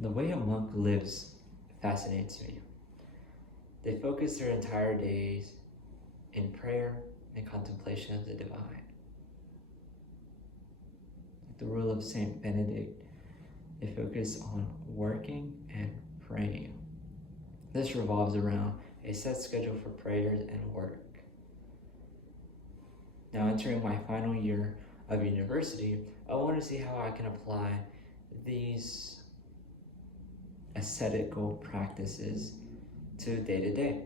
The way a monk lives fascinates me. They focus their entire days in prayer and contemplation of the divine. Like the rule of Saint Benedict, they focus on working and praying. This revolves around a set schedule for prayers and work. Now, entering my final year of university, I want to see how I can apply these ascetical practices to day to day.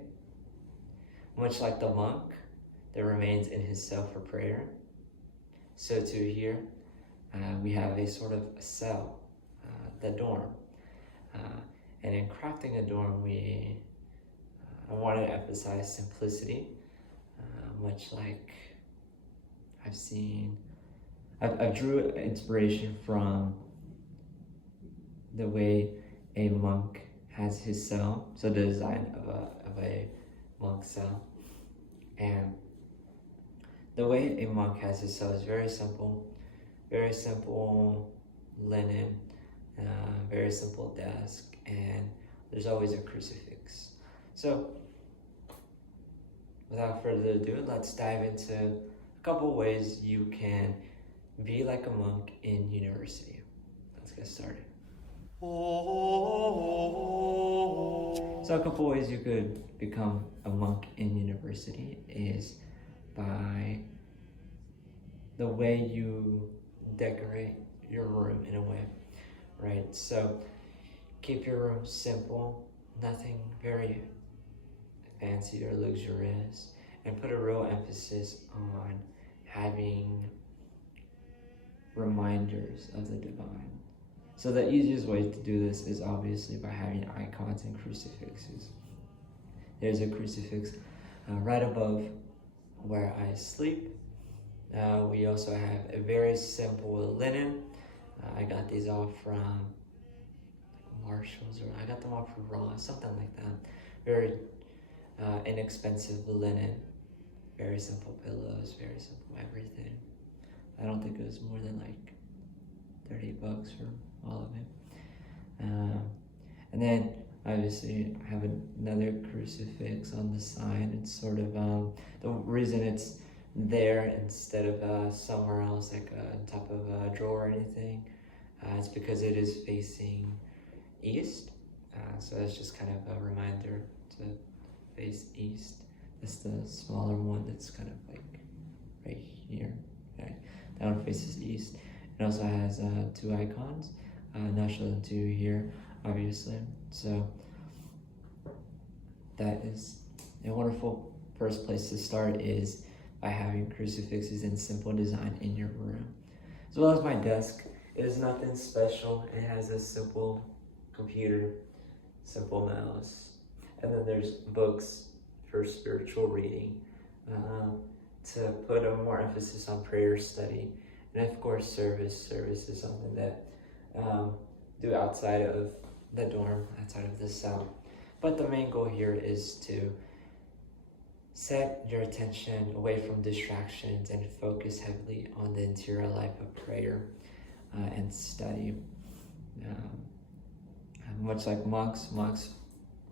Much like the monk that remains in his cell for prayer, so too here we have a sort of a cell, the dorm. And in crafting a dorm, I wanted to emphasize simplicity, much like I drew inspiration from the way a monk has his cell, so the design of a monk cell. And the way a monk has his cell is very simple linen, very simple desk, and there's always a crucifix. So without further ado, let's dive into a couple ways you can be like a monk in university. Let's get started. So a couple ways you could become a monk in university is by the way you decorate your room in a way, right? So keep your room simple, nothing very fancy or luxurious, and put a real emphasis on having reminders of the divine. So the easiest way to do this is obviously by having icons and crucifixes. There's a crucifix right above where I sleep. We also have a very simple linen. I got these all from Marshalls, or I got them off of Ross, something like that. Very inexpensive linen, very simple pillows, very simple everything. I don't think it was more than like $30 for all of it. And then obviously I have another crucifix on the side. It's sort of the reason it's there instead of somewhere else, like on top of a drawer or anything, it's because it is facing east. So that's just kind of a reminder to face east. That's the smaller one that's kind of like right here. Okay. That one faces east. It also has 2 icons. Not show them to you here, obviously. So that is a wonderful first place to start, is by having crucifixes and simple design in your room. As well as my desk. It is nothing special. It has a simple computer, simple mouse, and then there's books for spiritual reading, to put a more emphasis on prayer study, and of course service. Service is something that do outside of the dorm, outside of the cell. But the main goal here is to set your attention away from distractions and focus heavily on the interior life of prayer and study. Much like monks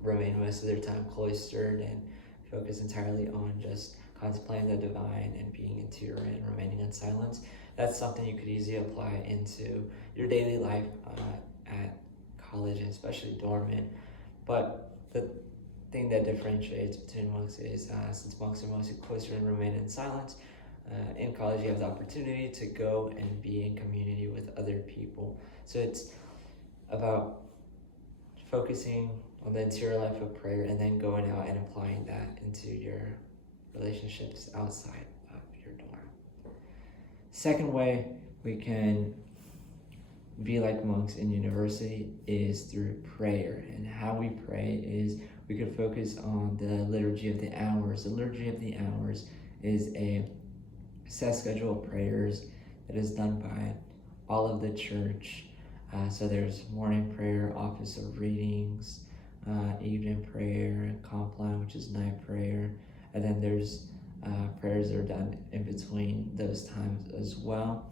remain most of their time cloistered and focus entirely on just contemplating the divine and being interior and remaining in silence. That's something you could easily apply into your daily life at college, and especially dormant. But the thing that differentiates between monks is since monks are mostly cloistered and remain in silence, in college you have the opportunity to go and be in community with other people. So it's about focusing on the interior life of prayer and then going out and applying that into your relationships outside of your dorm. Second way we can be like monks in university is through prayer. And how we pray is we could focus on the liturgy of the hours. The liturgy of the hours is a set schedule of prayers that is done by all of the church. So there's morning prayer, office of readings, evening prayer, compline, which is night prayer, and then there's prayers that are done in between those times as well.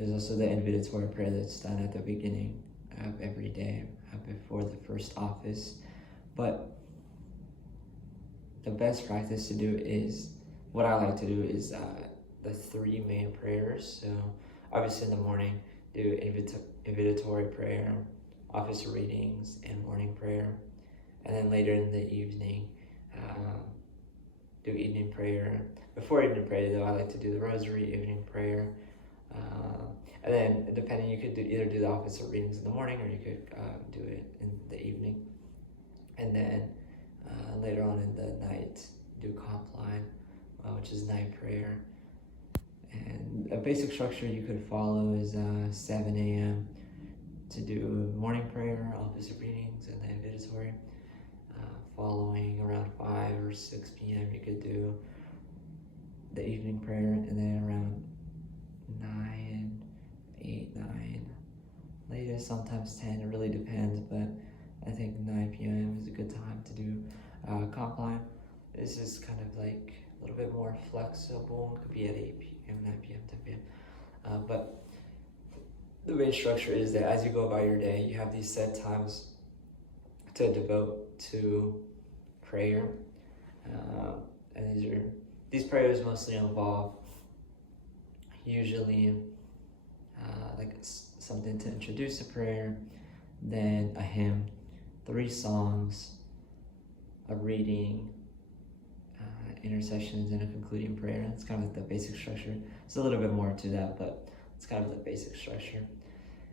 There's also the invitatory prayer that's done at the beginning of every day before the first office. But the best practice to do is, what I like to do is the three main prayers. So obviously in the morning, do invitatory prayer, office readings, and morning prayer. And then later in the evening, do evening prayer. Before evening prayer though, I like to do the rosary, evening prayer. And then depending, you could either do the office readings in the morning, or you could do it in the evening. And then later on in the night, do compline, which is night prayer. And a basic structure you could follow is 7 a.m. to do morning prayer, office readings, and then invitatory. Following around 5 or 6 p.m. you could do the evening prayer, and then around 8, 9, latest sometimes 10, it really depends, but I think 9 p.m. is a good time to do compline. This is kind of like a little bit more flexible. It could be at 8 p.m., 9 p.m., 10 p.m. But the main structure is that as you go about your day, you have these set times to devote to prayer. And these prayers mostly involve usually like something to introduce the prayer, then a hymn, 3 songs, a reading, intercessions, and a concluding prayer. It's kind of like the basic structure. There's a little bit more to that, but it's kind of the basic structure.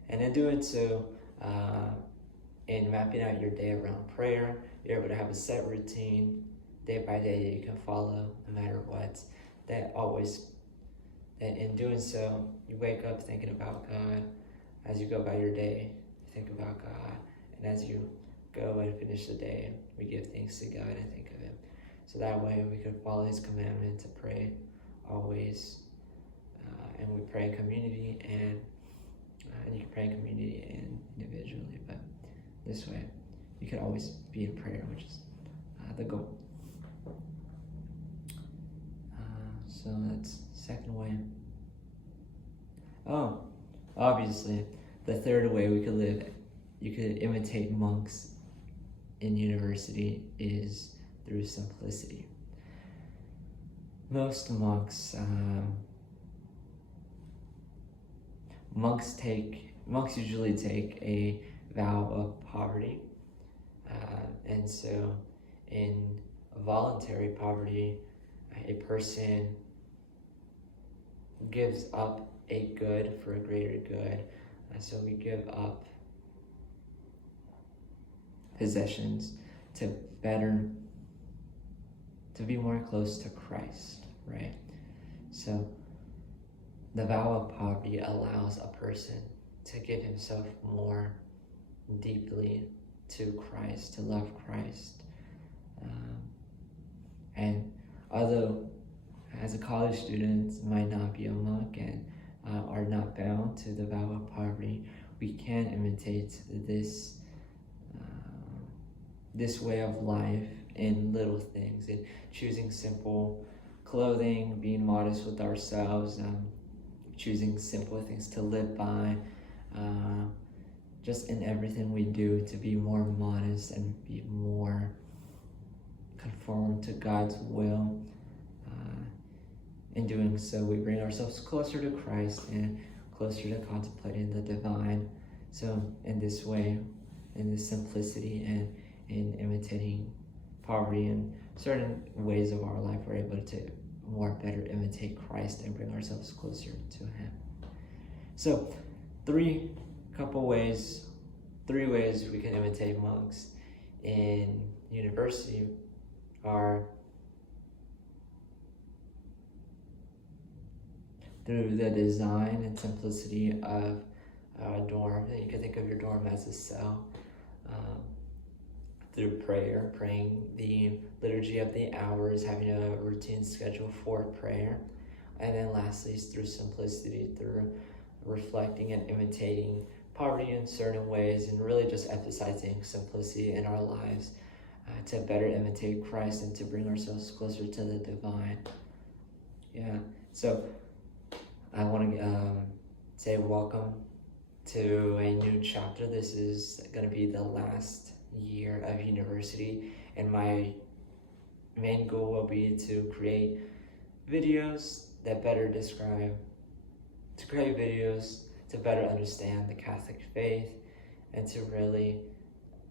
And in doing so, in mapping out your day around prayer, you're able to have a set routine day by day that you can follow no matter what. And in doing so, you wake up thinking about God. As you go about your day, you think about God. And as you go and finish the day, we give thanks to God and think of Him. So that way we can follow His commandment to pray always. And we pray in community, and you can pray in community and individually. But this way, you can always be in prayer, which is the goal. So that's second way. Oh, obviously, the third way we could live, you could imitate monks in university, is through simplicity. Most monks, monks usually take a vow of poverty, and so in voluntary poverty, a person gives up a good for a greater good. So we give up possessions to be more close to Christ, right? So the vow of poverty allows a person to give himself more deeply to Christ, to love Christ. And although as a college student might not be a monk and are not bound to the vow of poverty, we can imitate this way of life in little things, in choosing simple clothing, being modest with ourselves, choosing simple things to live by, just in everything we do to be more modest and be more conformed to God's will. In doing so, we bring ourselves closer to Christ and closer to contemplating the divine. So in this way, in this simplicity and in imitating poverty in certain ways of our life, we're able to better imitate Christ and bring ourselves closer to Him. So three ways we can imitate monks in university are through the design and simplicity of a dorm. You can think of your dorm as a cell. Through prayer, praying the liturgy of the hours, having a routine schedule for prayer. And then lastly is through simplicity, through reflecting and imitating poverty in certain ways, and really just emphasizing simplicity in our lives to better imitate Christ and to bring ourselves closer to the divine. Yeah, so I want to say welcome to a new chapter. This is going to be the last year of university, and my main goal will be to create videos that better describe, to create videos to better understand the Catholic faith, and to really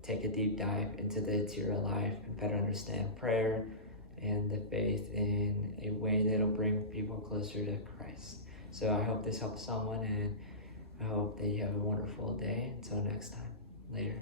take a deep dive into the interior life and better understand prayer and the faith in a way that'll bring people closer to Christ. So I hope this helps someone, and I hope that you have a wonderful day. Until next time. Later.